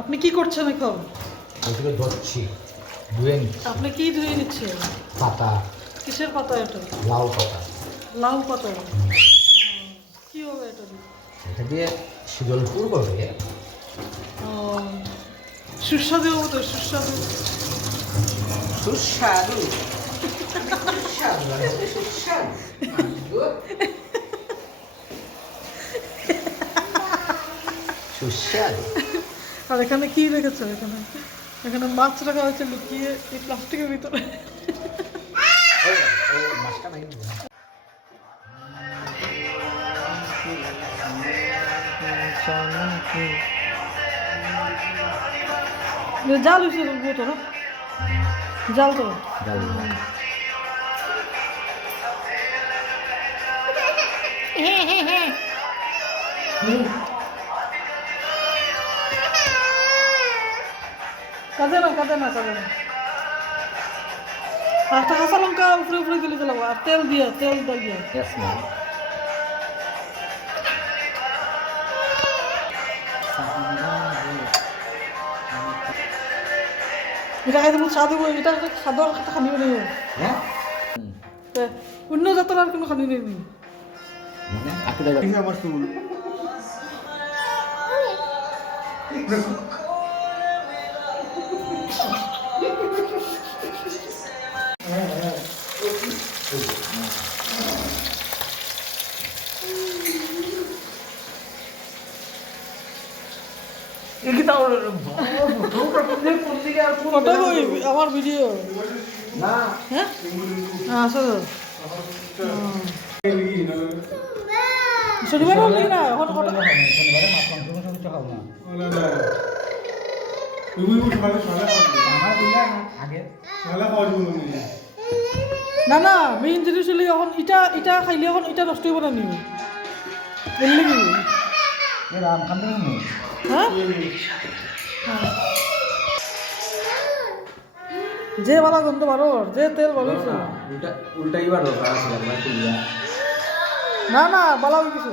আপনি কি করছেন এখন? এগুলো ধরছি, ধুয়ে নিচ্ছি। আপনি কি ধুয়ে নিচ্ছেন? পাতা, কিসের পাতা এটা? লাউ পাতা। লাউ পাতা। কি হবে এটা দিয়ে? এটা দিয়ে শীতলপুর করবে। ও, সুস্বাদু হবে তো, সুস্বাদু। সুস্বাদু সুস্বাদু সুস্বাদু। সুস্বাদু। আর এখানে কি রেখেছো? এখানে এখানে মাছ রাখা হয়েছে লুকিয়ে এই প্লাস্টিকের ভিতরে। মাছটা নাই। জাল হয়েছে তো না? জাল তো। কাঁদে না, কাঁদে না, কাঁদে না। আর একটা কাঁচা লঙ্কা উপরে উপরে দিলে চলে আর তেল দিয়ে, তেল দিয়ে। এটা খাইতে বহুত স্বাদ হবো, এটা স্বাদর একটা খানি নেই। হ্যাঁ, অন্য জাতের আর কোনো খানি নেই। আমার চুল আমার ভিডিও না হ্যাঁ আসো শনিবার হলে না এখন শনিবারে মাছ মাংস কিছু খাও না। আগে না না মেইন জিনিস হলে এখন ইটা ইটা খাইলে এখন ইটা নষ্ট হইব না নি বললি কি রাম খান হ্যাঁ যে বালা গন্ধ বারো যে তেল বাড়িয়েছে উল্টাই বার না না বালা হয়ে গেছে